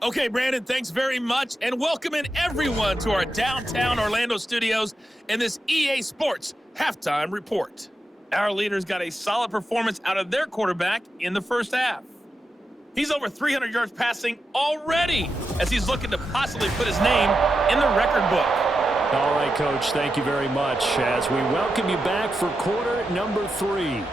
Okay, Brandon, thanks very much, and welcome in everyone to our downtown Orlando studios in this EA Sports Halftime Report. Our leaders got a solid performance out of their quarterback in the first half. He's over 300 yards passing already as he's looking to possibly put his name in the record book. All right, Coach, thank you very much as we welcome you back for quarter number 3.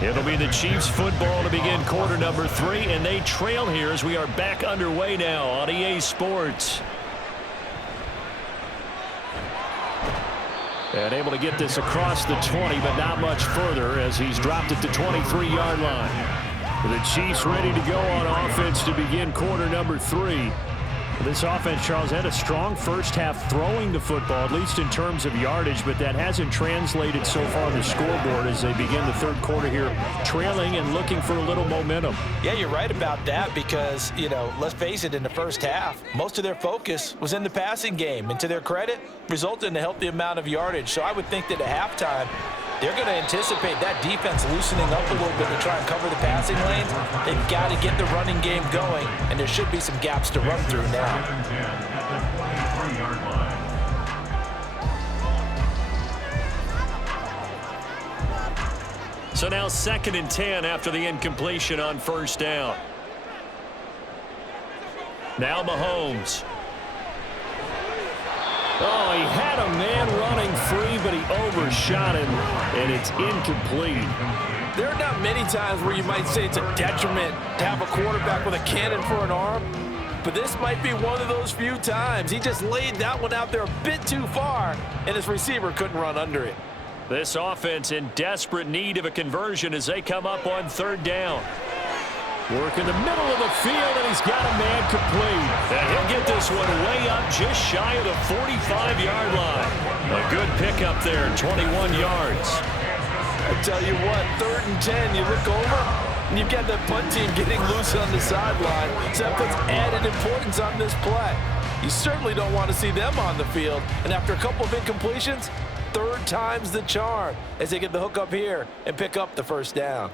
It'll be the Chiefs football to begin quarter number 3, and they trail here as we are back underway now on EA Sports. And able to get this across the 20, but not much further as he's dropped it to 23-yard line. The Chiefs ready to go on offense to begin quarter number 3. This offense, Charles, had a strong first half throwing the football, at least in terms of yardage, but that hasn't translated so far on the scoreboard as they begin the third quarter here, trailing and looking for a little momentum. Yeah, you're right about that because, let's face it, in the first half, most of their focus was in the passing game, and to their credit, resulted in a healthy amount of yardage. So I would think that at halftime, they're going to anticipate that defense loosening up a little bit to try and cover the passing lanes. They've got to get the running game going, and there should be some gaps to run through now. So now 2nd and 10 after the incompletion on first down. Now Mahomes. Oh, he had a man running free, but he overshot him, and it's incomplete. There are not many times where you might say it's a detriment to have a quarterback with a cannon for an arm, but this might be one of those few times. He just laid that one out there a bit too far, and his receiver couldn't run under it. This offense in desperate need of a conversion as they come up on third down. Work in the middle of the field, and he's got a man complete. And he'll get this one way up just shy of the 45-yard line. A good pickup there, 21 yards. I tell you what, 3rd and 10, you look over, and you've got that punt team getting loose on the sideline. So that puts added importance on this play. You certainly don't want to see them on the field. And after a couple of incompletions, 3rd time's the charm as they get the hook up here and pick up the first down.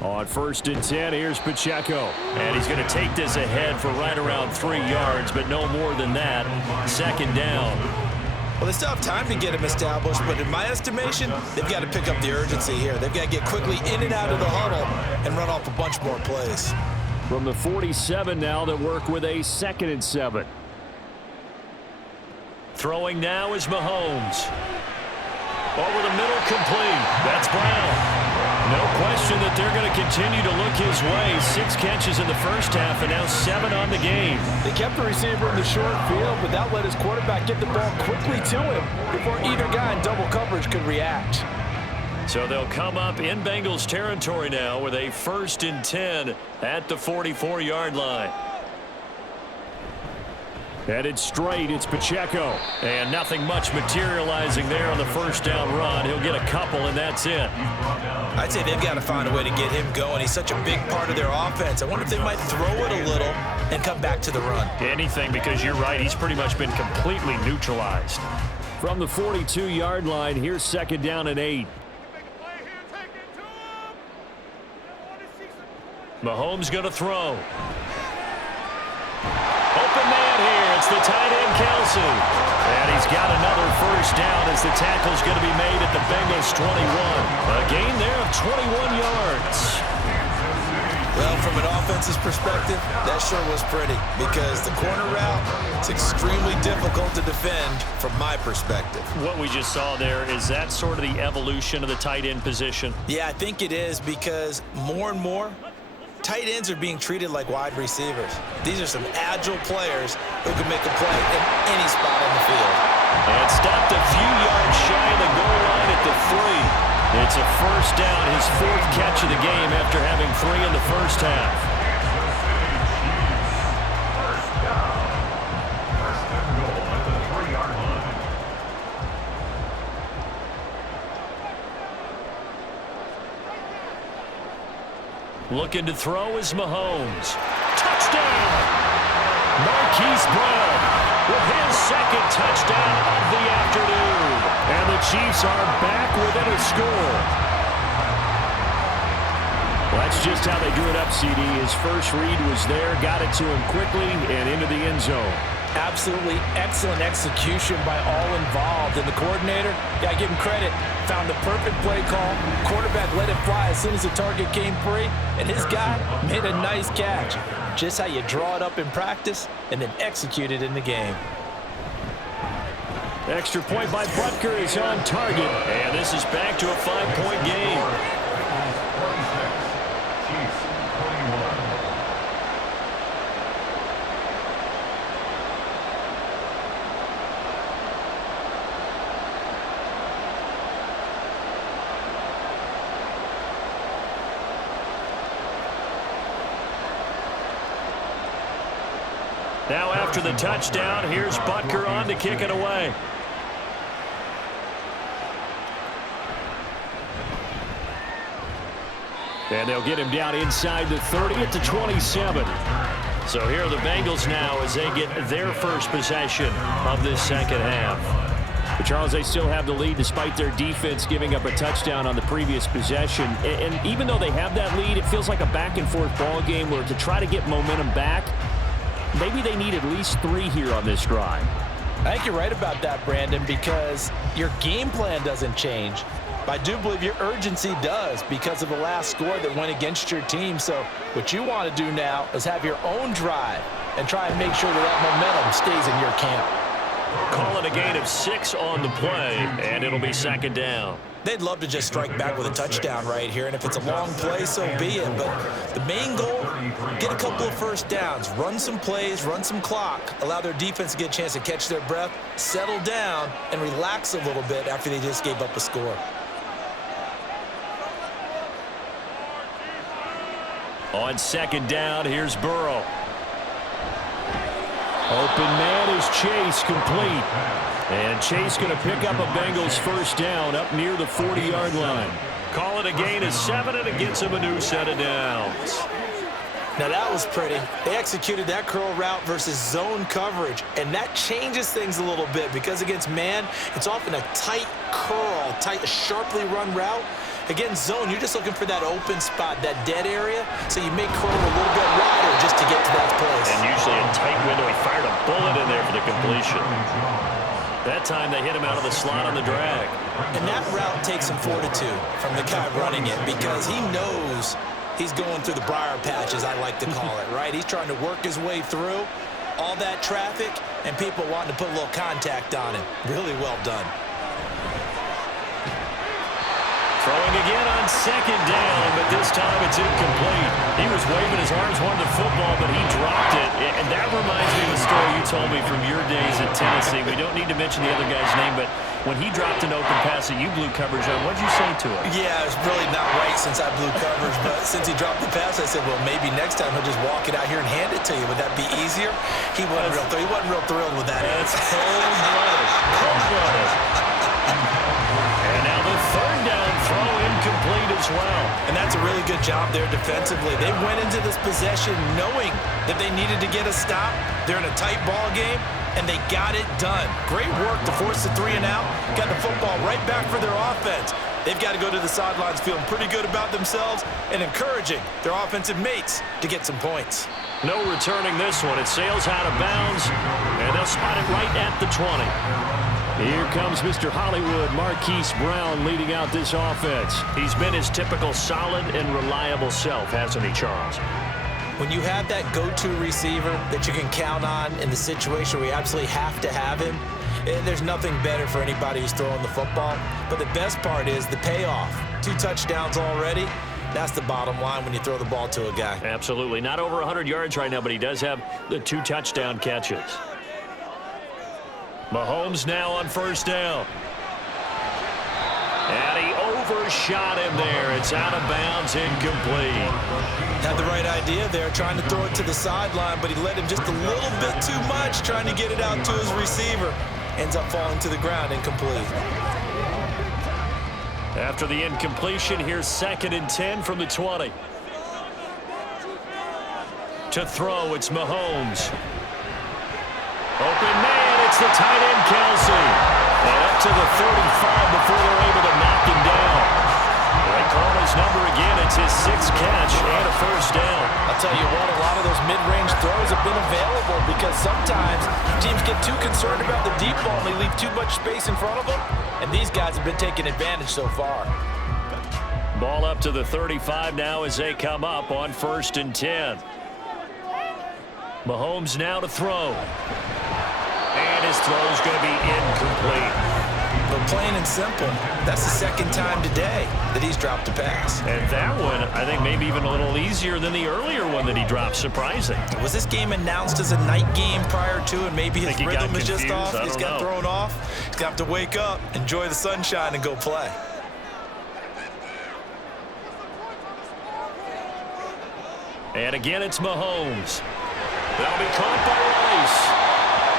On 1st and 10, here's Pacheco. And he's going to take this ahead for right around 3 yards, but no more than that. 2nd down. Well, they still have time to get him established, but in my estimation, they've got to pick up the urgency here. They've got to get quickly in and out of the huddle and run off a bunch more plays. From the 47 now, they work with a 2nd and 7. Throwing now is Mahomes. Over the middle, complete. That's Brown. No question that they're going to continue to look his way. 6 catches in the first half and now 7 on the game. They kept the receiver in the short field, but that let his quarterback get the ball quickly to him before either guy in double coverage could react. So they'll come up in Bengals territory now with a 1st and 10 at the 44-yard line. Headed straight, it's Pacheco. And nothing much materializing there on the first down run. He'll get a couple, and that's it. I'd say they've got to find a way to get him going. He's such a big part of their offense. I wonder if they might throw it a little and come back to the run. Anything, because you're right. He's pretty much been completely neutralized. From the 42-yard line, here's 2nd down and 8. Mahomes going to throw. Open man here. It's the tight end, Kelsey. And he's got another first down as the tackle's going to be made at the Bengals 21. A gain there of 21 yards. Well, from an offense's perspective, that sure was pretty because the corner route is extremely difficult to defend from my perspective. What we just saw there, is that sort of the evolution of the tight end position? Yeah, I think it is because more and more, tight ends are being treated like wide receivers. These are some agile players who can make a play in any spot on the field. And stopped a few yards shy of the goal line at the 3. It's a first down, his 4th catch of the game after having 3 in the first half. Looking to throw is Mahomes. Touchdown! Marquise Brown with his 2nd touchdown of the afternoon. And the Chiefs are back within a score. Well, that's just how they drew it up, CD. His first read was there, got it to him quickly, and into the end zone. Absolutely excellent execution by all involved. And the coordinator, yeah, give him credit, found the perfect play call. Quarterback let it fly as soon as the target came free, and his guy made a nice catch. Just how you draw it up in practice and then execute it in the game. Extra point by Butker is on target, and this is back to a 5-point game. Now after the touchdown, here's Butker on to kick it away. And they'll get him down inside the 30 at the 27. So here are the Bengals now as they get their first possession of this second half. But Charles, they still have the lead despite their defense giving up a touchdown on the previous possession. And even though they have that lead, it feels like a back-and-forth ball game where to try to get momentum back, maybe they need at least 3 here on this drive. I think you're right about that, Brandon, because your game plan doesn't change. But I do believe your urgency does because of the last score that went against your team. So what you want to do now is have your own drive and try and make sure that momentum stays in your camp. Call it a gain of 6 on the play, and it'll be second down. They'd love to just strike back with a touchdown right here, and if it's a long play, so be it. But the main goal, get a couple of first downs, run some plays, run some clock, allow their defense to get a chance to catch their breath, settle down, and relax a little bit after they just gave up a score. On second down, here's Burrow. Open man is Chase, complete. And Chase going to pick up a Bengals first down up near the 40-yard line. Call it a gain of 7, and it gets him a new set of downs. Now that was pretty. They executed that curl route versus zone coverage, and that changes things a little bit because against man, it's often a tight curl, sharply run route. Against zone, you're just looking for that open spot, that dead area, so you make curl a little bit wider just to get to that place. And usually a tight window. He fired a bullet in there for the completion. That time they hit him out of the slot on the drag. And that route takes some fortitude from the guy running it because he knows he's going through the briar patch, as I like to call it, right? He's trying to work his way through all that traffic and people wanting to put a little contact on him. Really well done. Throwing again on second down, but this time it's incomplete. He was waving his arms, wanting the football, but he dropped it. And that reminds me of a story you told me from your days at Tennessee. We don't need to mention the other guy's name, but when he dropped an open pass that you blew coverage on, what did you say to him? Yeah, it's really not right since I blew coverage, but since he dropped the pass, I said, well, maybe next time he'll just walk it out here and hand it to you. Would that be easier? He wasn't real thrilled with that. That's cold-blooded. Cold-blooded. And now the third down throw incomplete as well. And that's a really good job there defensively. They went into this possession knowing that they needed to get a stop. They're in a tight ball game, and they got it done. Great work to force the 3 and out. Got the football right back for their offense. They've got to go to the sidelines feeling pretty good about themselves and encouraging their offensive mates to get some points. No returning this one. It sails out of bounds, and they'll spot it right at the 20. Here comes Mr. Hollywood, Marquise Brown, leading out this offense. He's been his typical solid and reliable self, hasn't he, Charles? When you have that go-to receiver that you can count on in the situation where you absolutely have to have him, there's nothing better for anybody who's throwing the football. But the best part is the payoff. 2 touchdowns already. That's the bottom line when you throw the ball to a guy. Absolutely. Not over 100 yards right now, but he does have the 2 touchdown catches. Mahomes now on first down. And he overshot shot in there. It's out of bounds, incomplete. Had the right idea there, trying to throw it to the sideline, but he let him just a little bit too much, trying to get it out to his receiver. Ends up falling to the ground, incomplete. After the incompletion, here's 2nd and 10 from the 20. To throw, it's Mahomes. Open man, it's the tight end, Kelsey. And up to the 35 before they're able to knock him down. They call his number again. It's his 6th catch and a first down. I'll tell you what, a lot of those mid-range throws have been available because sometimes teams get too concerned about the deep ball and they leave too much space in front of them. And these guys have been taking advantage so far. Ball up to the 35 now as they come up on 1st and 10. Mahomes now to throw. And his throw's going to be incomplete. But plain and simple, that's the 2nd time today that he's dropped a pass. And that one, I think, maybe even a little easier than the earlier one that he dropped. Surprising. Was this game announced as a night game prior to, and maybe his rhythm is just off? He's got thrown off. He's got to wake up, enjoy the sunshine, and go play. And again, it's Mahomes. They'll be caught by Rice.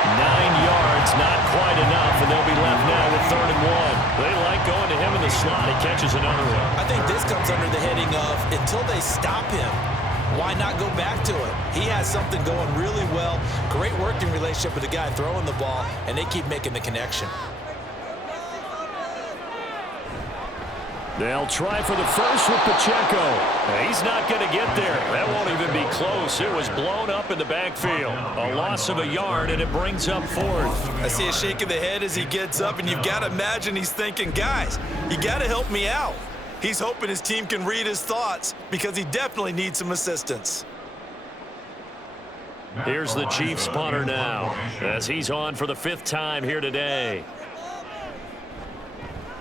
9 yards, not quite enough, and they'll be left now with 3rd and 1. They like going to him in the slot. He catches another one. I think this comes under the heading of until they stop him, why not go back to it? He has something going really well. Great working relationship with the guy throwing the ball, and they keep making the connection. They'll try for the first with Pacheco. He's not going to get there. That won't even be close. It was blown up in the backfield. A loss of a yard, and it brings up 4th. I see a shake of the head as he gets up, and you've got to imagine he's thinking, guys, you got to help me out. He's hoping his team can read his thoughts because he definitely needs some assistance. Here's the Chiefs punter now as he's on for the 5th time here today.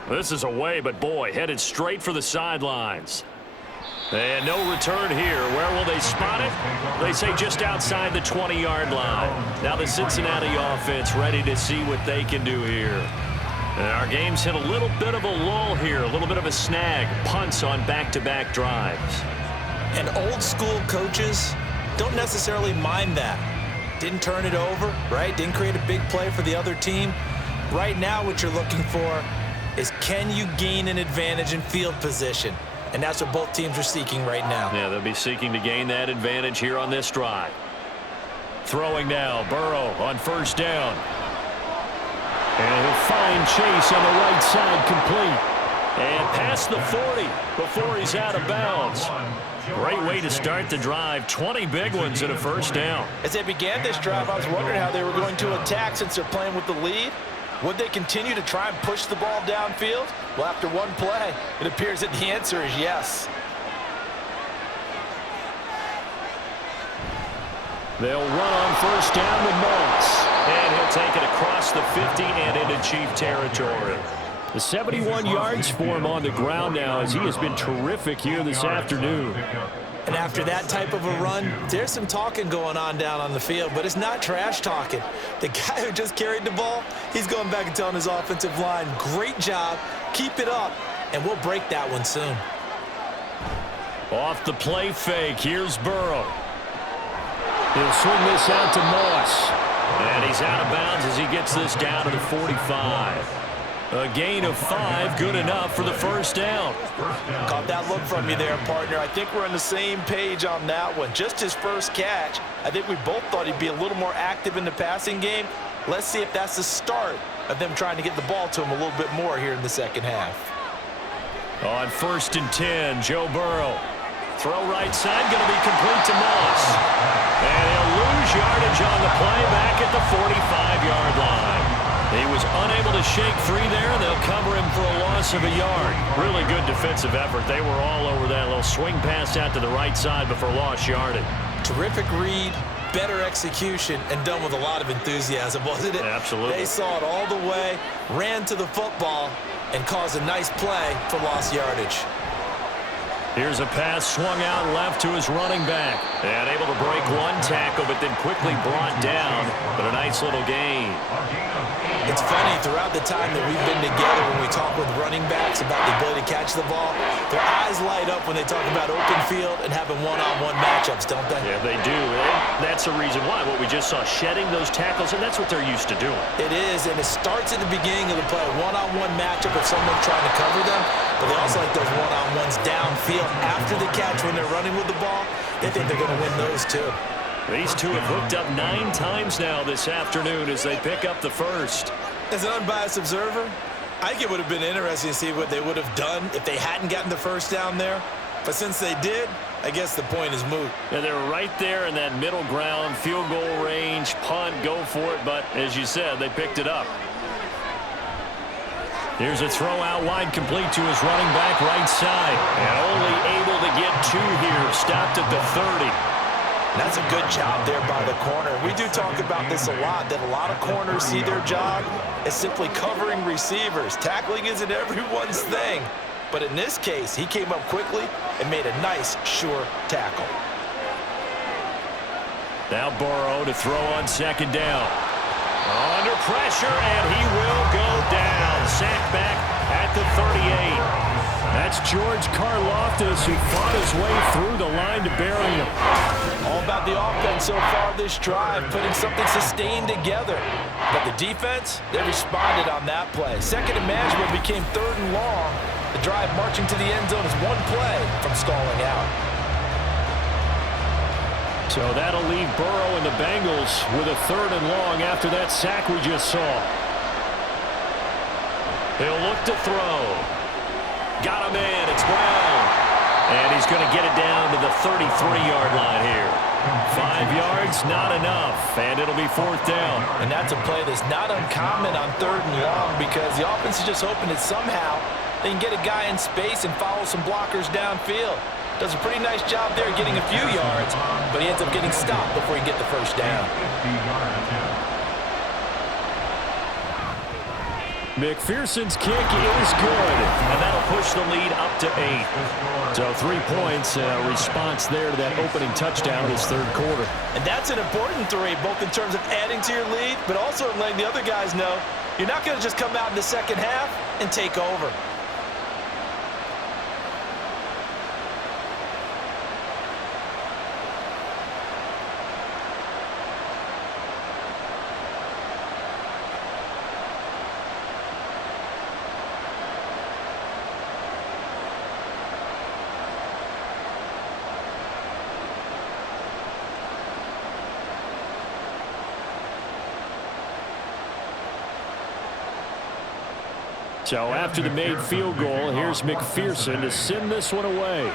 This is away, but boy, headed straight for the sidelines. And no return here. Where will they spot it? They say just outside the 20-yard line. Now the Cincinnati offense ready to see what they can do here. And our game's hit a little bit of a lull here, a little bit of a snag. Punts on back-to-back drives. And old-school coaches don't necessarily mind that. Didn't turn it over, right? Didn't create a big play for the other team. Right now what you're looking for is can you gain an advantage in field position? And that's what both teams are seeking right now. Yeah, they'll be seeking to gain that advantage here on this drive. Throwing now, Burrow on 1st down. And he'll find Chase on the right side, complete. And past the 40 before he's out of bounds. Great way to start the drive. 20 big ones and a 1st down. As they began this drive, I was wondering how they were going to attack since they're playing with the lead. Would they continue to try and push the ball downfield? Well, after one play, it appears that the answer is yes. They'll run on 1st down with Moss. And he'll take it across the 50 and into Chief territory. The 71 yards for him on the ground now as he has been terrific here this afternoon. And after that type of a run, there's some talking going on down on the field, but it's not trash talking. The guy who just carried the ball, he's going back and telling his offensive line, great job, keep it up, and we'll break that one soon. Off the play fake, here's Burrow. He'll swing this out to Moss. And he's out of bounds as he gets this down to the 45. A gain of 5, good enough for the 1st down. Caught that look from you there, partner. I think we're on the same page on that one. Just his first catch. I think we both thought he'd be a little more active in the passing game. Let's see if that's the start of them trying to get the ball to him a little bit more here in the 2nd half. On 1st and 10, Joe Burrow. Throw right side, going to be complete to Moss. And he'll lose yardage on the play back at the 45-yard line. He was unable to shake 3 there, and they'll cover him for a loss of a yard. Really good defensive effort. They were all over that little swing pass out to the right side before lost yardage. Terrific read, better execution, and done with a lot of enthusiasm, wasn't it? Absolutely. They saw it all the way, ran to the football, and caused a nice play for lost yardage. Here's a pass swung out left to his running back. And able to break one tackle, but then quickly brought down. But a nice little gain. It's funny, throughout the time that we've been together, when we talk with running backs about the ability to catch the ball, their eyes light up when they talk about open field and having one-on-one matchups, don't they? Yeah, they do. And that's the reason why. What we just saw, shedding those tackles, and that's what they're used to doing. It is, and it starts at the beginning of the play. One-on-one matchup with someone trying to cover them, but they also like those one-on-ones downfield after the catch when they're running with the ball. They think they're going to win those too. These two have hooked up 9 times now this afternoon as they pick up the first. As an unbiased observer, I think it would have been interesting to see what they would have done if they hadn't gotten the first down there. But since they did, I guess the point is moot. Yeah, they were right there in that middle ground, field goal range, punt, go for it. But as you said, they picked it up. Here's a throw out wide, complete to his running back right side. And only able to get 2 here. Stopped at the 30. That's a good job there by the corner. We do talk about this a lot, that a lot of corners see their job as simply covering receivers. Tackling isn't everyone's thing. But in this case, he came up quickly and made a nice, sure tackle. Now Burrow to throw on second down. Under pressure, and he will go down. Sacked back at the 38. That's George Karlaftis, who fought his way through the line to bury him. All about the offense so far this drive, putting something sustained together. But the defense, they responded on that play. Second and management became 3rd and long. The drive marching to the end zone is 1 play from stalling out. So that'll leave Burrow and the Bengals with a 3rd and long after that sack we just saw. He'll look to throw. Got him in. It's Brown. And he's going to get it down to the 33-yard line here. 5 yards, not enough. And it'll be 4th down. And that's a play that's not uncommon on 3rd and long because the offense is just hoping that somehow they can get a guy in space and follow some blockers downfield. Does a pretty nice job there getting a few yards, but he ends up getting stopped before he can get the first down. McPherson's kick is good, and that'll push the lead up to 8. So 3 points, response there to that opening touchdown this 3rd quarter. And that's an important 3, both in terms of adding to your lead, but also in letting the other guys know you're not going to just come out in the second half and take over. So after the made field goal, here's McPherson to send this one away.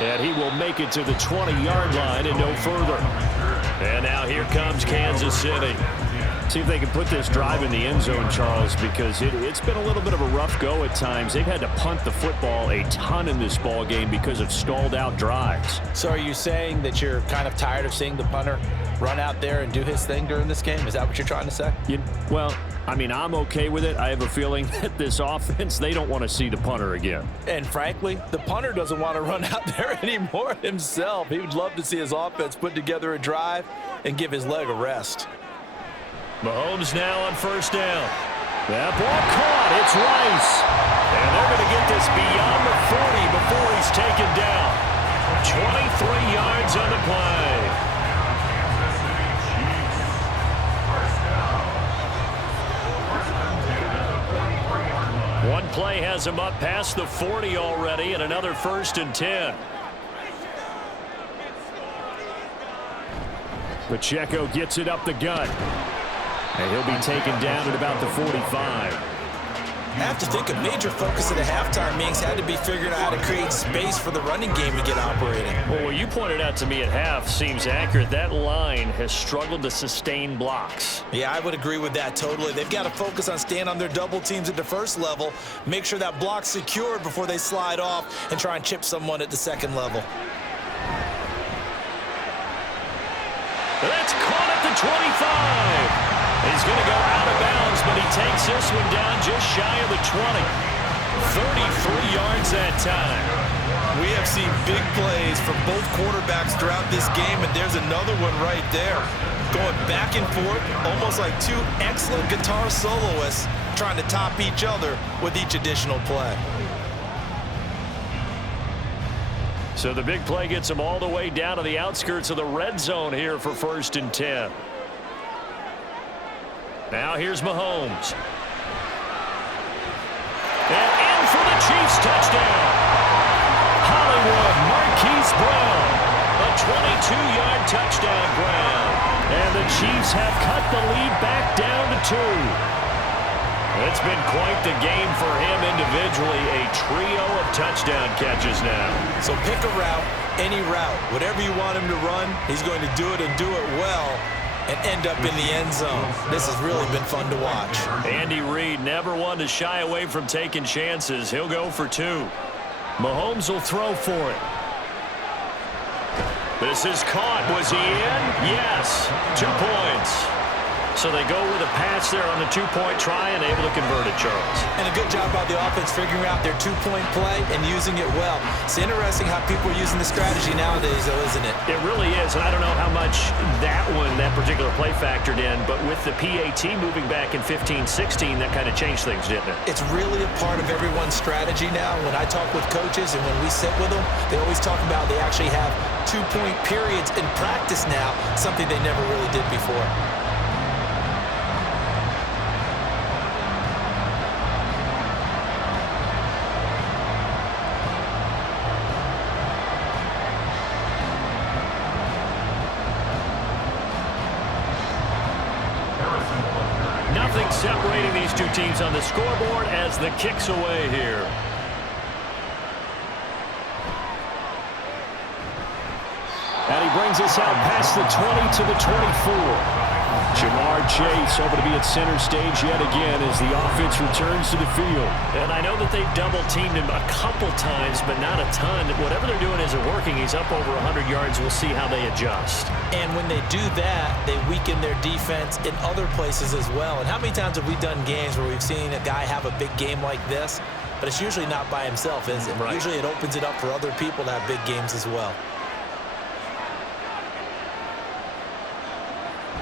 And he will make it to the 20-yard line and no further. And now here comes Kansas City. See if they can put this drive in the end zone, Charles, because it's been a little bit of a rough go at times. They've had to punt the football a ton in this ball game because of stalled out drives. So are you saying that you're kind of tired of seeing the punter run out there and do his thing during this game? Is that what you're trying to say? Well, I mean, I'm okay with it. I have a feeling that this offense, they don't want to see the punter again. And frankly, the punter doesn't want to run out there anymore himself. He would love to see his offense put together a drive and give his leg a rest. Mahomes now on first down. That ball caught. It's Rice. And they're going to get this beyond the 40 before he's taken down. 23 yards on the play. One play has him up past the 40 already, and another 1st and 10. Pacheco gets it up the gut. And he'll be taken down at about the 45. I have to think a major focus of the halftime meetings had to be figuring out how to create space for the running game to get operating. Well, what you pointed out to me at half seems accurate. That line has struggled to sustain blocks. Yeah, I would agree with that totally. They've got to focus on staying on their double teams at the first level, make sure that block's secured before they slide off and try and chip someone at the second level. That's caught at the 25. He's going to go out of bounds but he takes this one down just shy of the 20. 33 yards that time. We have seen big plays from both quarterbacks throughout this game, and there's another one right there. Going back and forth, almost like two excellent guitar soloists trying to top each other with each additional play. So the big play gets him all the way down to the outskirts of the red zone here for 1st and 10. Now here's Mahomes. And in for the Chiefs touchdown. Hollywood Marquise Brown. A 22-yard touchdown grab. And the Chiefs have cut the lead back down to 2. It's been quite the game for him individually. A trio of touchdown catches now. So pick a route, any route. Whatever you want him to run, he's going to do it and do it well and end up in the end zone. This has really been fun to watch. Andy Reid never one to shy away from taking chances. He'll go for 2. Mahomes will throw for it. This is caught. Was he in? Yes. 2 points. So they go with a pass there on the 2-point try and able to convert it, Charles. And a good job by the offense figuring out their 2-point play and using it well. It's interesting how people are using the strategy nowadays, though, isn't it? It really is, and I don't know how much that particular play factored in, but with the PAT moving back in 15-16, that kind of changed things, didn't it? It's really a part of everyone's strategy now. When I talk with coaches and when we sit with them, they always talk about they actually have 2-point periods in practice now, something they never really did before. Nothing separating these two teams on the scoreboard as the kick's away here. And he brings us out past the 20 to the 24. Jamar Chase over to be at center stage yet again as the offense returns to the field. And I know that they've double-teamed him a couple times, but not a ton. Whatever they're doing isn't working. He's up over 100 yards. We'll see how they adjust. And when they do that, they weaken their defense in other places as well. And how many times have we done games where we've seen a guy have a big game like this? But it's usually not by himself, is it? Right. Usually it opens it up for other people to have big games as well.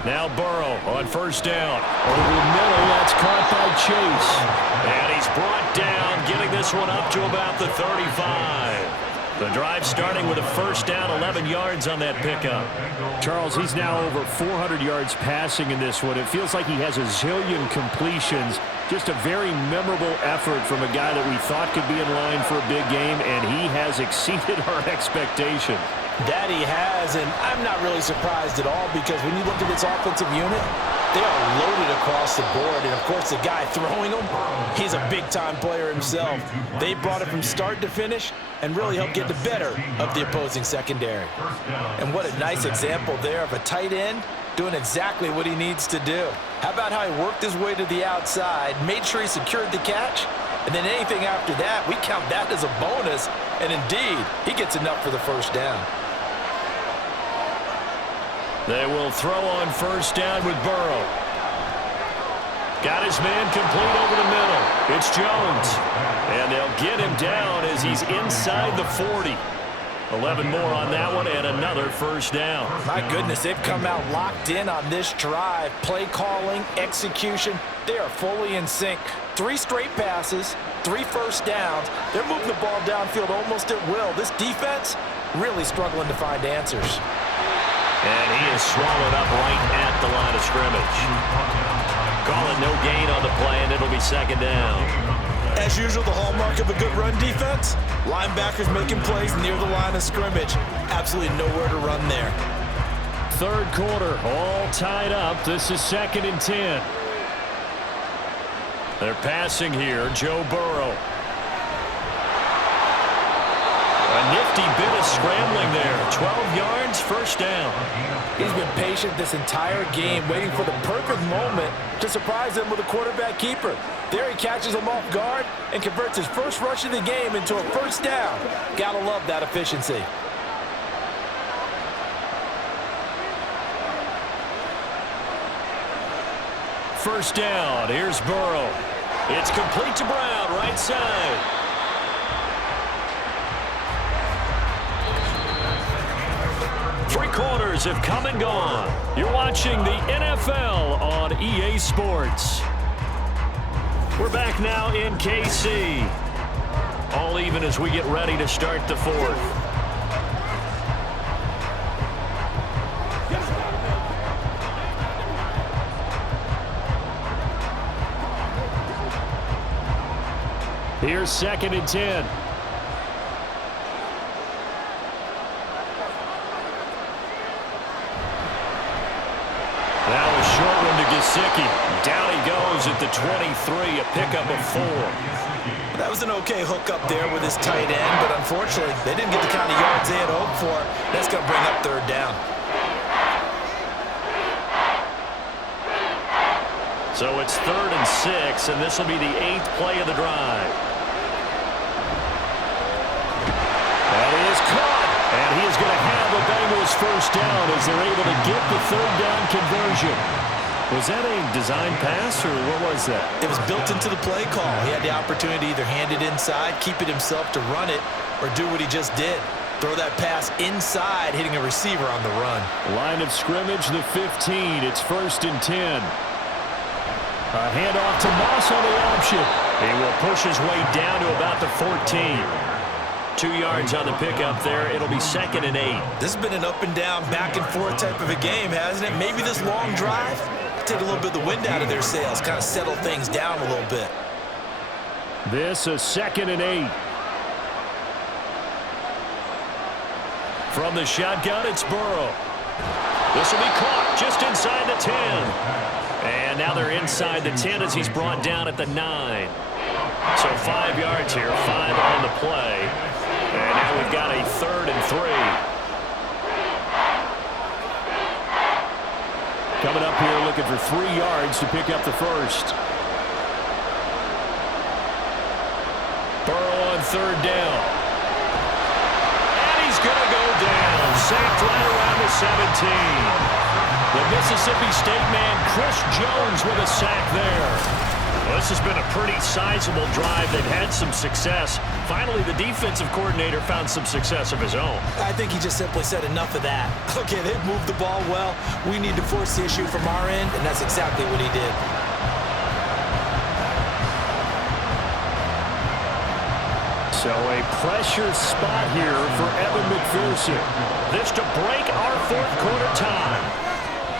Now Burrow on 1st down. Over the middle, that's caught by Chase. And he's brought down, getting this one up to about the 35. The drive starting with a 1st down, 11 yards on that pickup. Charles, he's now over 400 yards passing in this one. It feels like he has a zillion completions. Just a very memorable effort from a guy that we thought could be in line for a big game, and he has exceeded our expectations. That he has, and I'm not really surprised at all because when you look at this offensive unit, they are loaded across the board. And, of course, the guy throwing them, he's a big-time player himself. They brought it from start to finish and really helped get the better of the opposing secondary. And what a nice example there of a tight end doing exactly what he needs to do. How about how he worked his way to the outside, made sure he secured the catch, and then anything after that, we count that as a bonus. And, indeed, he gets enough for the 1st down. They will throw on 1st down with Burrow. Got his man complete over the middle. It's Jones. And they'll get him down as he's inside the 40. 11 more on that one and another 1st down. My goodness, they've come out locked in on this drive. Play calling, execution, they are fully in sync. 3 straight passes, 3 1st downs. They're moving the ball downfield almost at will. This defense really struggling to find answers. And he is swallowed up right at the line of scrimmage. Call it no gain on the play, and it'll be 2nd down. As usual, the hallmark of a good run defense, linebackers making plays near the line of scrimmage. Absolutely nowhere to run there. 3rd quarter, all tied up. This is 2nd and 10. They're passing here, Joe Burrow. A nifty bit of scrambling there. 12 yards, 1st down. He's been patient this entire game, waiting for the perfect moment to surprise them with a quarterback keeper. There he catches him off guard and converts his first rush of the game into a 1st down. Gotta love that efficiency. first down. Here's Burrow. It's complete to Brown, right side. Three quarters have come and gone. You're watching the NFL on EA Sports. We're back now in KC. All even as we get ready to start the fourth. Here's 2nd and 10. That was short one to Gesicki. Down he goes at the 23, a pickup of 4. That was an okay hook up there with his tight end, but unfortunately, they didn't get the kind of yards they had hoped for. That's going to bring up 3rd down. So it's 3rd and 6, and this will be the 8th play of the drive. That is caught, and he is going to have the Bengals first down as they're able to get the 3rd down conversion. Was that a design pass, or what was that? It was built into the play call. He had the opportunity to either hand it inside, keep it himself to run it, or do what he just did. Throw that pass inside, hitting a receiver on the run. Line of scrimmage, the 15. It's 1st and 10. A handoff to Moss on the option. He will push his way down to about the 14. 2 yards on the pickup there. It'll be 2nd and 8. This has been an up and down, back and forth type of a game, hasn't it? Maybe this long drive take a little bit of the wind out of their sails, kind of settle things down a little bit. This is 2nd and 8. From the shotgun, it's Burrow. This will be caught just inside the 10. And now they're inside the 10 as he's brought down at the 9. So 5 yards here, 5 on the play. And now we've got a 3rd and 3. Coming up here looking for 3 yards to pick up the first. Burrow on 3rd down. And he's going to go down. Sacked right around the 17. The Mississippi State man, Chris Jones, with a sack there. Well, this has been a pretty sizable drive. They've had some success. Finally, the defensive coordinator found some success of his own. I think he just simply said enough of that. Okay, they've moved the ball well. We need to force the issue from our end, and that's exactly what he did. So a pressure spot here for Evan McPherson. This to break our 4th quarter time.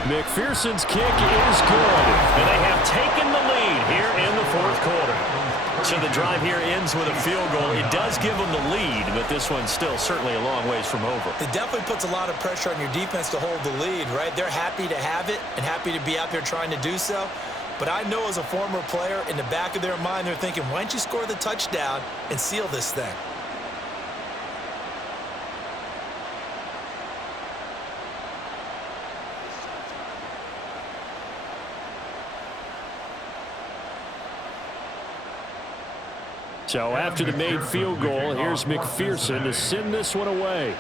McPherson's kick is good, and they have taken the lead here in the 4th quarter. So the drive here ends with a field goal. It does give them the lead, but this one's still certainly a long ways from over. It definitely puts a lot of pressure on your defense to hold the lead, right? They're happy to have it and happy to be out there trying to do so. But I know as a former player, in the back of their mind, they're thinking, why don't you score the touchdown and seal this thing? So after the made field goal, here's McPherson to send this one away.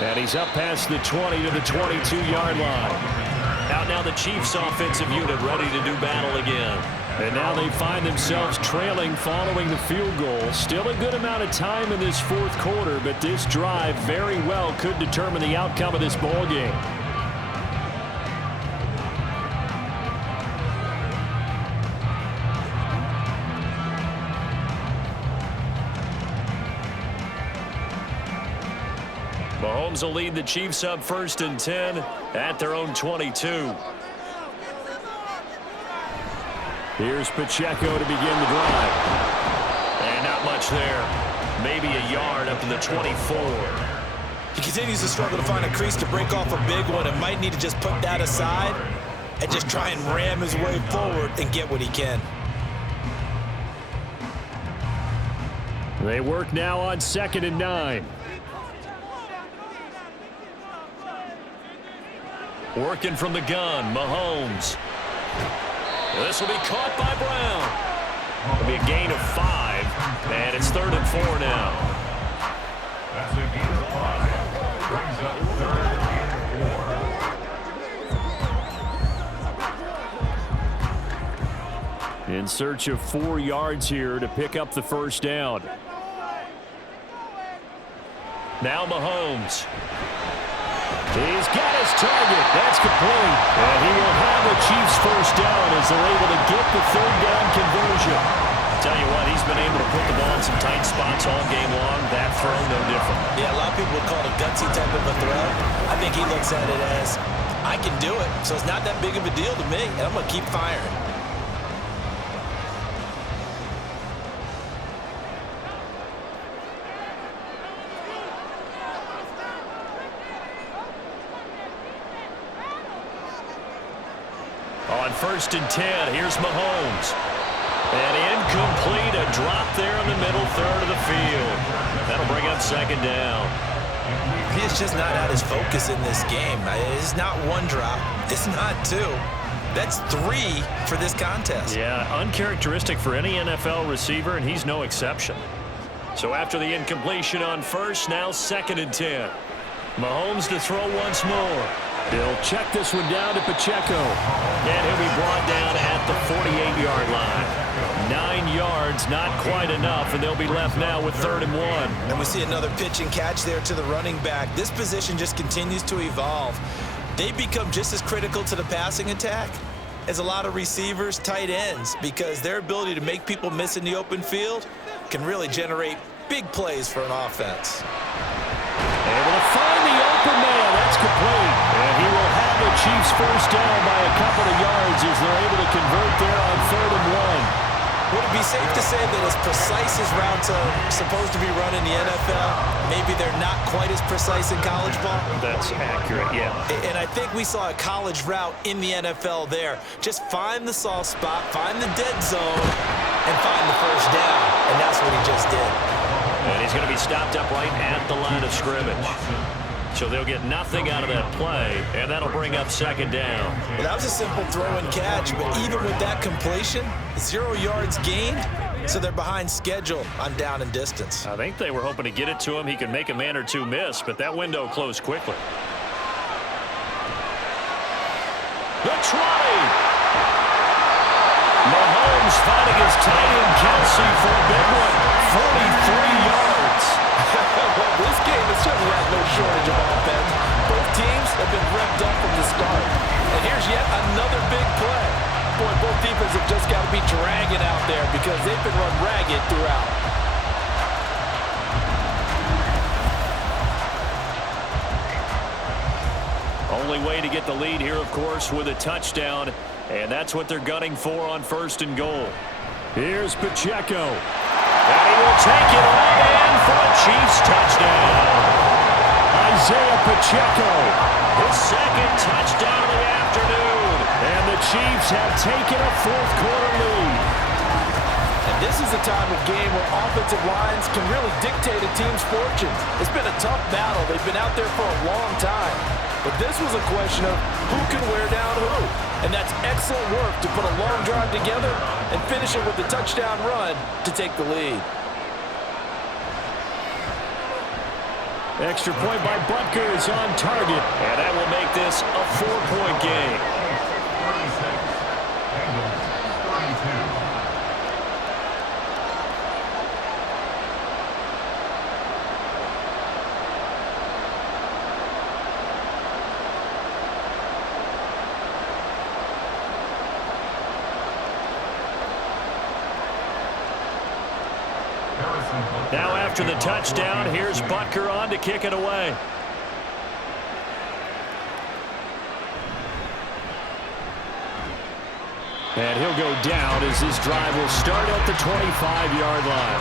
And he's up past the 20 to the 22-yard line. Out now the Chiefs offensive unit ready to do battle again. And now they find themselves trailing following the field goal. Still a good amount of time in this 4th quarter, but this drive very well could determine the outcome of this ball game. Mahomes will lead the Chiefs up 1st and 10 at their own 22. Here's Pacheco to begin the drive. And not much there. Maybe a yard up to the 24. He continues to struggle to find a crease to break off a big one and might need to just put that aside and just try and ram his way forward and get what he can. They work now on 2nd and 9. Working from the gun, Mahomes. This will be caught by Brown. It'll be a gain of 5, and it's 3rd and 4 now. That's a gain of 5. Brings up 3rd In search of 4 yards here to pick up the first down. Now Mahomes. He's got his target. That's complete. And he will have a Chiefs first down as they're able to get the third down conversion. Tell you what, he's been able to put the ball in some tight spots all game long. That throw, no different. Yeah, a lot of people would call it a gutsy type of a throw. I think he looks at it as, I can do it, so it's not that big of a deal to me, and I'm going to keep firing. On 1st and 10, here's Mahomes. And incomplete, a drop there in the middle third of the field. That'll bring up second down. He's just not at his focus in this game. It's not one drop. It's not 2. That's 3 for this contest. Yeah, uncharacteristic for any NFL receiver, and he's no exception. So after the incompletion on 1st, now 2nd and 10. Mahomes to throw once more. He'll check this one down to Pacheco. And he'll be brought down at the 48-yard line. 9 yards, not quite enough, and they'll be left now with 3rd and 1. And we see another pitch and catch there to the running back. This position just continues to evolve. They become just as critical to the passing attack as a lot of receivers, tight ends, because their ability to make people miss in the open field can really generate big plays for an offense. Able to find the open man. That's complete. And he will have the Chiefs first down by a couple of yards as they're able to convert there on 3rd and 1. Would it be safe to say that as precise as routes are supposed to be run in the NFL, maybe they're not quite as precise in college ball? That's accurate, yeah. And I think we saw a college route in the NFL there. Just find the soft spot, find the dead zone, and find the first down. And that's what he just did. And he's going to be stopped up right at the line of scrimmage. So they'll get nothing out of that play, and that'll bring up second down. Well, that was a simple throw and catch, but even with that completion, 0 yards gained, so they're behind schedule on down and distance. I think they were hoping to get it to him. He could make a man or two miss, but that window closed quickly. The try. Mahomes finding his tight end Kelsey for a big one. 43 yards. Well, this game has certainly had no shortage of offense. Both teams have been revved up from the start. And here's yet another big play. Boy, both defenses have just got to be dragging out there because they've been run ragged throughout. Only way to get the lead here, of course, with a touchdown. And that's what they're gunning for on 1st and goal. Here's Pacheco. And he will take it on in for a Chiefs touchdown. Isaiah Pacheco, his 2nd touchdown of the afternoon. And the Chiefs have taken a 4th quarter lead. And this is a time of game where offensive lines can really dictate a team's fortunes. It's been a tough battle. They've been out there for a long time. But this was a question of who can wear down who. And that's excellent work to put a long drive together and finish it with a touchdown run to take the lead. Extra point by Butker is on target. And that will make this a 4-point game. Now after the touchdown, here's Butker on to kick it away. And he'll go down as this drive will start at the 25-yard line.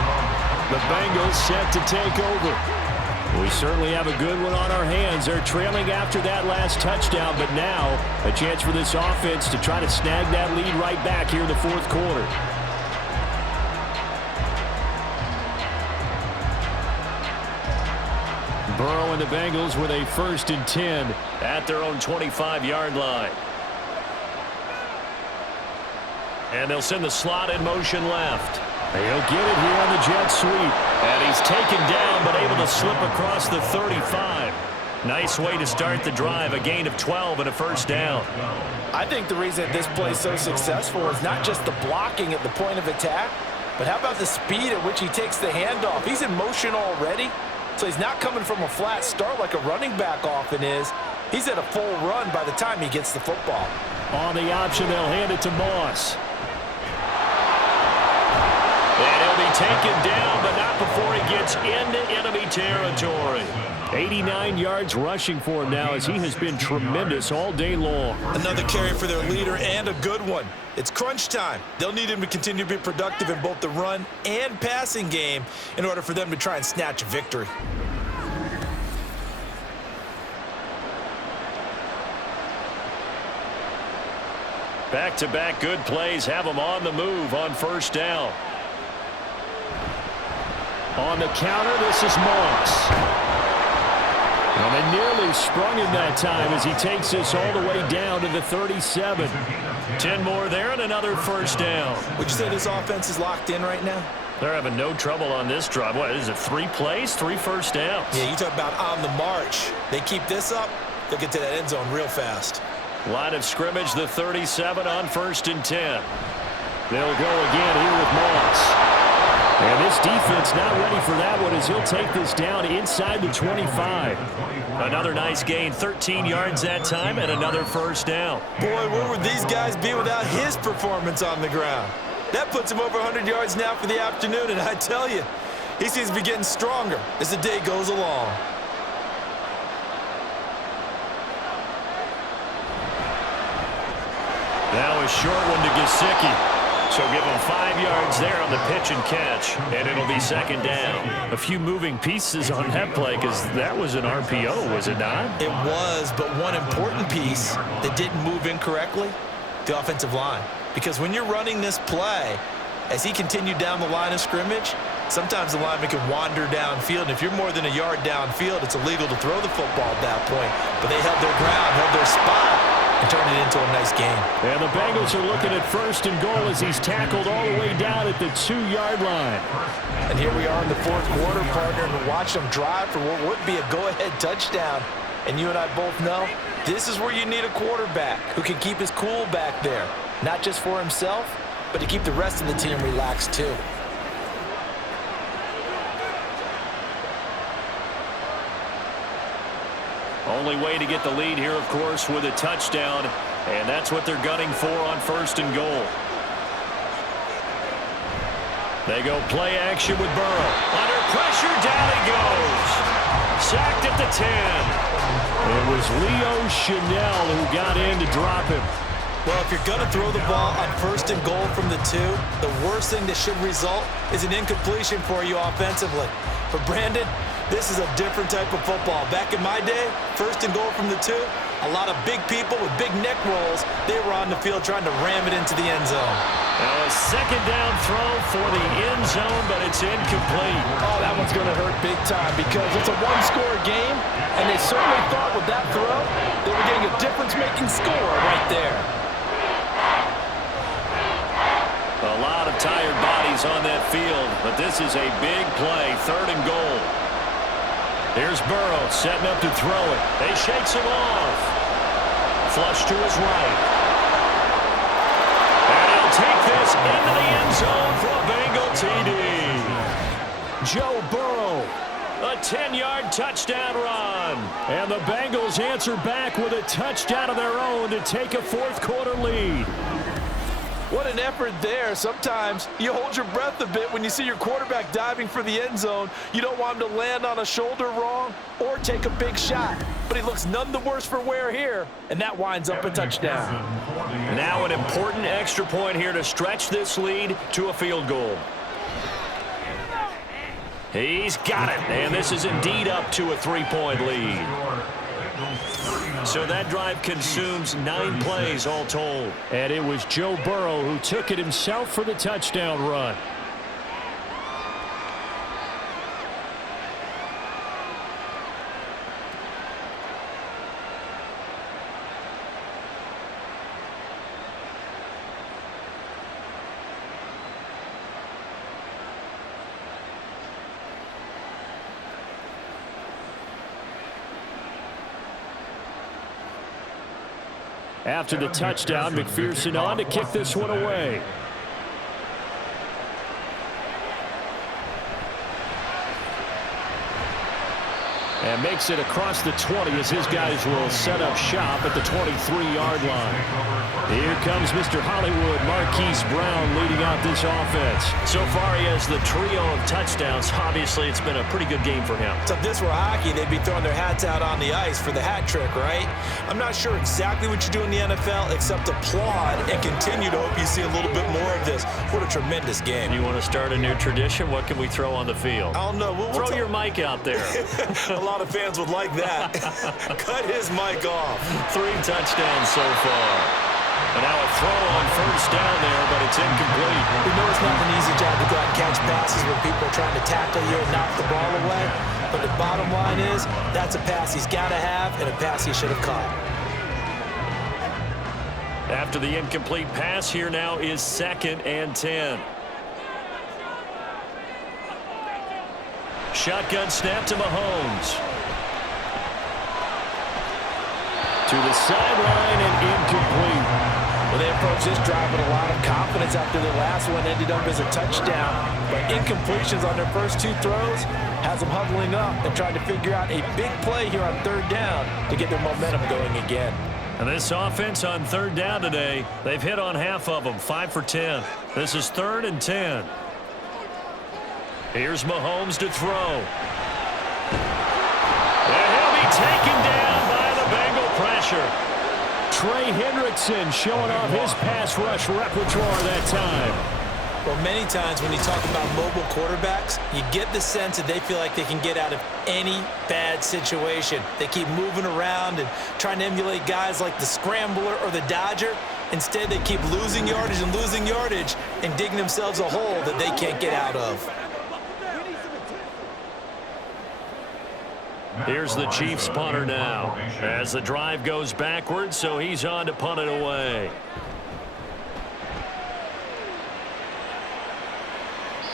The Bengals set to take over. We certainly have a good one on our hands. They're trailing after that last touchdown, but now a chance for this offense to try to snag that lead right back here in the 4th quarter. Burrow and the Bengals with a 1st and 10 at their own 25-yard line. And they'll send the slot in motion left. He'll get it here on the jet sweep. And he's taken down but able to slip across the 35. Nice way to start the drive, a gain of 12 and a first down. I think the reason this play is so successful is not just the blocking at the point of attack, but how about the speed at which he takes the handoff? He's in motion already, so he's not coming from a flat start like a running back often is. He's at a full run by the time he gets the football. On the option, they'll hand it to Moss. And he'll be taken down, but not before he gets into enemy territory. 89 yards rushing for him now as he has been tremendous all day long. Another carry for their leader and a good one. It's crunch time. They'll need him to continue to be productive in both the run and passing game in order for them to try and snatch a victory. Back-to-back good plays have them on the move on first down. On the counter, this is Moss. And they nearly sprung him that time as he takes this all the way down to the 37. 10 more there and another first down. Would you say this offense is locked in right now? They're having no trouble on this drive. What is it, 3 plays, 3 first downs? Yeah, you talk about on the march. They keep this up, they'll get to that end zone real fast. Line of scrimmage, the 37 on 1st and 10. They'll go again here with Moss. And this defense not ready for that one as he'll take this down inside the 25. Another nice gain, 13 yards that time, and another first down. Boy, where would these guys be without his performance on the ground? That puts him over 100 yards now for the afternoon, and I tell you, he seems to be getting stronger as the day goes along. Now a short one to Gesicki. So give him 5 yards there on the pitch and catch, and it'll be 2nd down. A few moving pieces on that play because that was an RPO, was it not? It was, but one important piece that didn't move incorrectly, the offensive line. Because when you're running this play, as he continued down the line of scrimmage, sometimes the lineman can wander downfield, and if you're more than a yard downfield, it's illegal to throw the football at that point. But they held their ground, held their spot, and turned it into a nice game. And the Bengals are looking at 1st and goal as he's tackled all the way down at the 2-yard line. And here we are in the 4th quarter, partner, and watch them drive for what would be a go-ahead touchdown. And you and I both know this is where you need a quarterback who can keep his cool back there, not just for himself, but to keep the rest of the team relaxed too. Only way to get the lead here, of course, with a touchdown, and that's what they're gunning for on 1st and goal. They go play action with Burrow. Under pressure, down he goes. Sacked at the 10. It was Leo Chanel who got in to drop him. Well, if you're going to throw the ball on 1st and goal from the 2, the worst thing that should result is an incompletion for you offensively. But Brandon, this is a different type of football. Back in my day, 1st and goal from the 2, a lot of big people with big neck rolls, they were on the field trying to ram it into the end zone. Now a 2nd down throw for the end zone, but it's incomplete. Oh, that one's going to hurt big time because it's a one-score game, and they certainly thought with that throw they were getting a difference-making score right there. A lot of tired bodies on that field, but this is a big play, 3rd and goal. Here's Burrow setting up to throw it. He shakes him off. Flush to his right. And he'll take this into the end zone for a Bengal TD. Joe Burrow, a 10-yard touchdown run. And the Bengals answer back with a touchdown of their own to take a 4th quarter lead. What an effort there. Sometimes you hold your breath a bit when you see your quarterback diving for the end zone. You don't want him to land on a shoulder wrong or take a big shot. But he looks none the worse for wear here, and that winds up a touchdown. Now an important extra point here to stretch this lead to a field goal. He's got it, and this is indeed up to a 3-point lead. So that drive consumes 9 plays all told. And it was Joe Burrow who took it himself for the touchdown run. After the touchdown, McPherson on to kick this one away. And makes it across the 20 as his guys will set up shop at the 23-yard line. Here comes Mr. Hollywood, Marquise Brown, leading out this offense. So far, he has the trio of touchdowns. Obviously, it's been a pretty good game for him. So if this were hockey, they'd be throwing their hats out on the ice for the hat trick, right? I'm not sure exactly what you do in the NFL except applaud and continue to hope you see a little bit more of this. What a tremendous game. You want to start a new tradition? What can we throw on the field? I don't know. Throw your mic out there. A lot of fans would like that. Cut his mic off. 3 touchdowns so far. And now a throw on first down there, but it's incomplete. We know it's not an easy job to go out and catch passes when people are trying to tackle you and knock the ball away. But the bottom line is, that's a pass he's got to have and a pass he should have caught. After the incomplete pass, here now is 2nd and 10. Shotgun snap to Mahomes. To the sideline and incomplete. Well, they approached this drive with a lot of confidence after the last one ended up as a touchdown. But incompletions on their first 2 throws has them huddling up and trying to figure out a big play here on 3rd down to get their momentum going again. And this offense on 3rd down today, they've hit on half of them, 5 for 10. This is 3rd and 10. Here's Mahomes to throw. And he'll be taken down by the Bengal pressure. Trey Hendrickson showing off his pass rush repertoire that time. Well, many times when you talk about mobile quarterbacks, you get the sense that they feel like they can get out of any bad situation. They keep moving around and trying to emulate guys like the Scrambler or the Dodger. Instead, they keep losing yardage and digging themselves a hole that they can't get out of. Here's the Chiefs punter now as the drive goes backwards, so he's on to punt it away.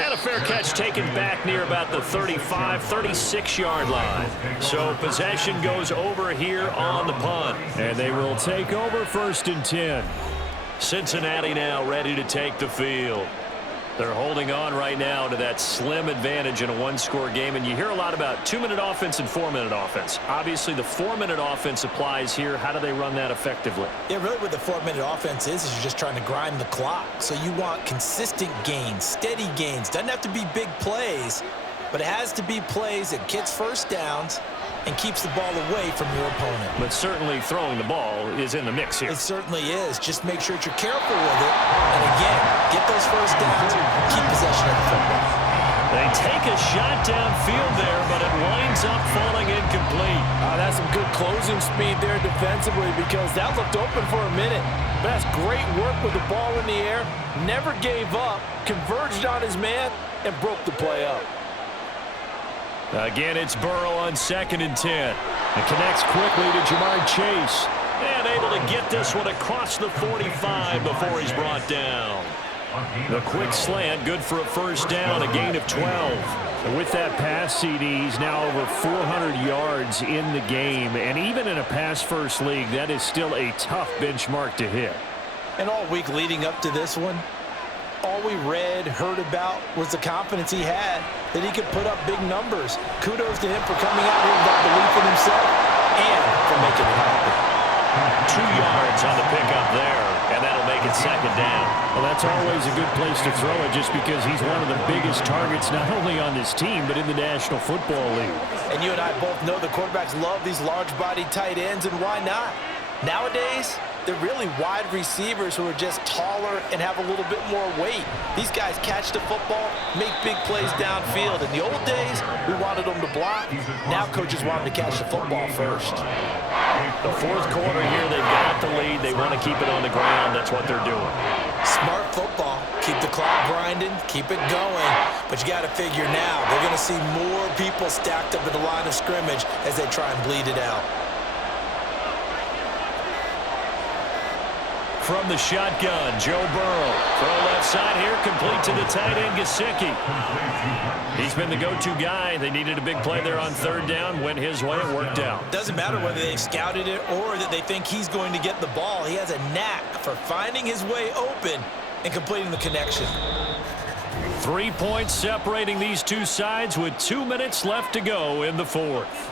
And a fair catch taken back near about the 35, 36-yard line. So possession goes over here on the punt. And they will take over 1st and 10. Cincinnati now ready to take the field. They're holding on right now to that slim advantage in a 1-score game. And you hear a lot about 2-minute offense and 4-minute offense. Obviously, the 4-minute offense applies here. How do they run that effectively? Yeah, really what the 4-minute offense is you're just trying to grind the clock. So you want consistent gains, steady gains. Doesn't have to be big plays, but it has to be plays that gets first downs and keeps the ball away from your opponent. But certainly throwing the ball is in the mix here. It certainly is. Just make sure that you're careful with it. And again, get those first downs, keep possession of the football. They take a shot downfield there, but it winds up falling incomplete. That's some good closing speed there defensively because that looked open for a minute. But that's great work with the ball in the air. Never gave up, converged on his man, and broke the play up. Again, it's Burrow on 2nd and 10. It connects quickly to Jamar Chase. And able to get this one across the 45 before he's brought down. The quick slant, good for a first down, a gain of 12. And with that pass, CD, he's now over 400 yards in the game. And even in a pass-first league, that is still a tough benchmark to hit. And all week leading up to this one, all we read, heard about was the confidence he had that he could put up big numbers. Kudos to him for coming out here with that belief in himself and for making it happen. 2 yards on the pickup there, and that'll make it 2nd down. Well, that's always a good place to throw it just because he's one of the biggest targets not only on this team but in the National Football League. And you and I both know the quarterbacks love these large-bodied tight ends, and why not? Nowadays, they're really wide receivers who are just taller and have a little bit more weight. These guys catch the football, make big plays downfield. In the old days, we wanted them to block. Now coaches want them to catch the football first. The 4th quarter here, they've got the lead. They want to keep it on the ground. That's what they're doing. Smart football. Keep the clock grinding, keep it going. But you got to figure now, they're going to see more people stacked up at the line of scrimmage as they try and bleed it out. from the shotgun. Joe Burrow. Throw left side here, complete to the tight end, Gesicki. He's been the go-to guy. They needed a big play there on third down. Went his way. It worked out. Doesn't matter whether they've scouted it or that they think he's going to get the ball. He has a knack for finding his way open and completing the connection. 3 points separating these two sides with 2 minutes left to go in the fourth.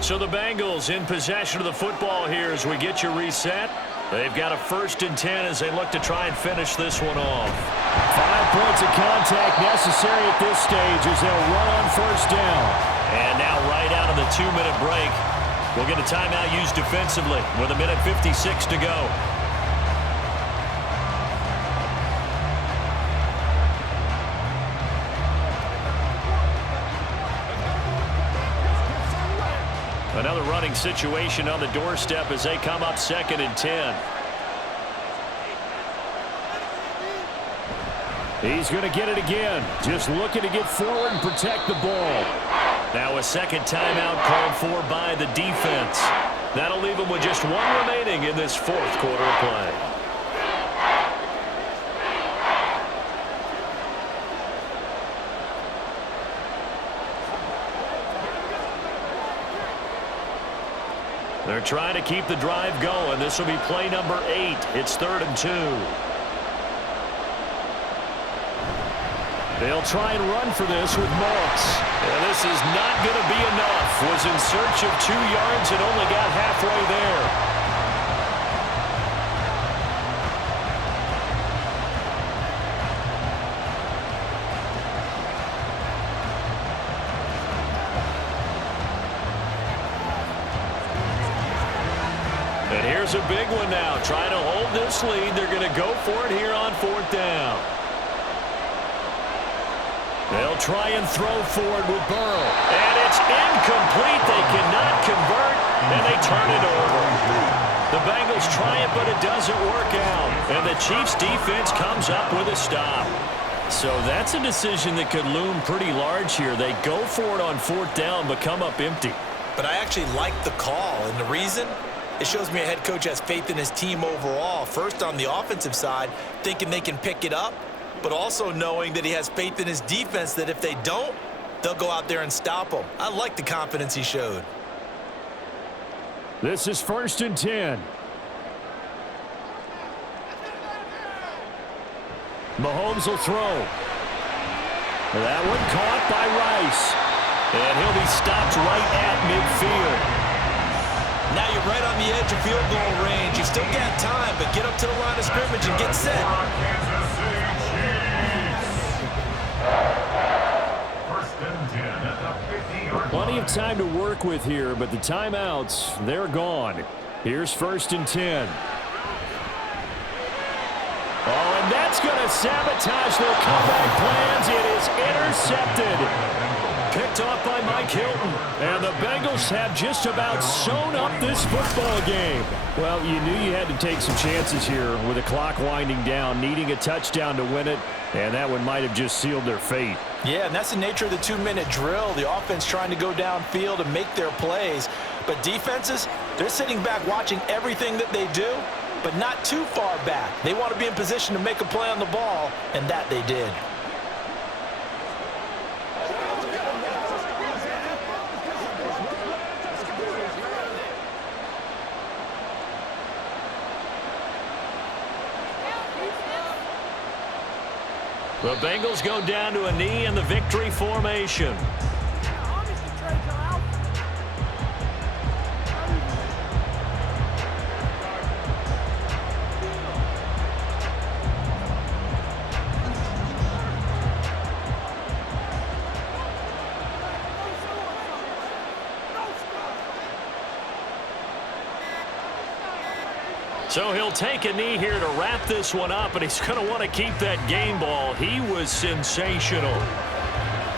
So the Bengals in possession of the football here as we get you reset. They've got a 1st and 10 as they look to try and finish this one off. 5 points of contact necessary at this stage as they'll run on 1st down. And now right out of the 2-minute break, we'll get a timeout used defensively with 1:56 to go. Another running situation on the doorstep as they come up 2nd and 10. He's going to get it again. Just looking to get forward and protect the ball. Now a second timeout called for by the defense. That'll leave them with just 1 remaining in this 4th quarter of play. They're trying to keep the drive going. This will be play number 8. It's 3rd and 2. They'll try and run for this with Morris. And this is not going to be enough. Was in search of 2 yards and only got halfway there. And here's a big one now. Trying to hold this lead. They're going to go for it here on 4th down. They'll try and throw forward with Burrow. And it's incomplete. They cannot convert, and they turn it over. The Bengals try it, but it doesn't work out. And the Chiefs' defense comes up with a stop. So that's a decision that could loom pretty large here. They go for it on 4th down, but come up empty. But I actually like the call, and the reason? It shows me a head coach has faith in his team overall. First, on the offensive side, thinking they can pick it up, but also knowing that he has faith in his defense that if they don't, they'll go out there and stop them. I like the confidence he showed. This is 1st and 10. Mahomes will throw. That one caught by Rice. And he'll be stopped right at midfield. Now you're right on the edge of field goal range. You still got time, but get up to the line of scrimmage and get set. Plenty of time to work with here, but the timeouts, they're gone. Here's 1st and 10. Oh, and that's going to sabotage their comeback plans. It is intercepted. Picked off by Mike Hilton. And the Bengals have just about sewn up this football game. Well, you knew you had to take some chances here with the clock winding down, needing a touchdown to win it, and that one might have just sealed their fate. Yeah, and that's the nature of the 2-minute drill. The offense trying to go downfield and make their plays. But defenses, they're sitting back watching everything that they do, but not too far back. They want to be in position to make a play on the ball, and that they did. The Bengals go down to a knee in the victory formation. So he'll take a knee here to wrap this one up, and he's going to want to keep that game ball. He was sensational.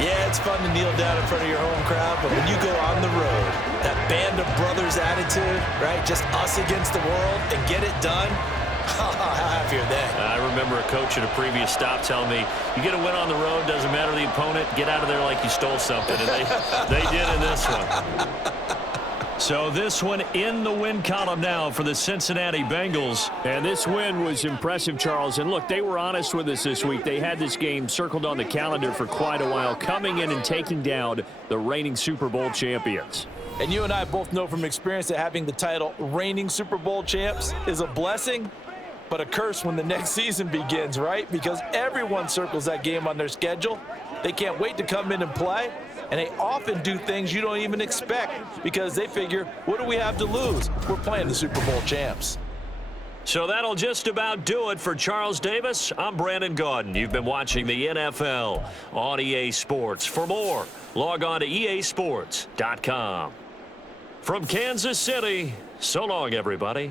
Yeah, it's fun to kneel down in front of your home crowd, but when you go on the road, that band of brothers attitude, right, just us against the world and get it done, how happy are they? I remember a coach at a previous stop telling me, you get a win on the road, doesn't matter the opponent, get out of there like you stole something. And they did in this one. So this one in the win column now for the Cincinnati Bengals. And this win was impressive, Charles. And look, they were honest with us this week. They had this game circled on the calendar for quite a while, coming in and taking down the reigning Super Bowl champions. And you and I both know from experience that having the title reigning Super Bowl champs is a blessing, but a curse when the next season begins, right? Because everyone circles that game on their schedule. They can't wait to come in and play. And they often do things you don't even expect because they figure, what do we have to lose? We're playing the Super Bowl champs. So that'll just about do it for Charles Davis. I'm Brandon Gaudin. You've been watching the NFL on EA Sports. For more, log on to easports.com. From Kansas City, so long, everybody.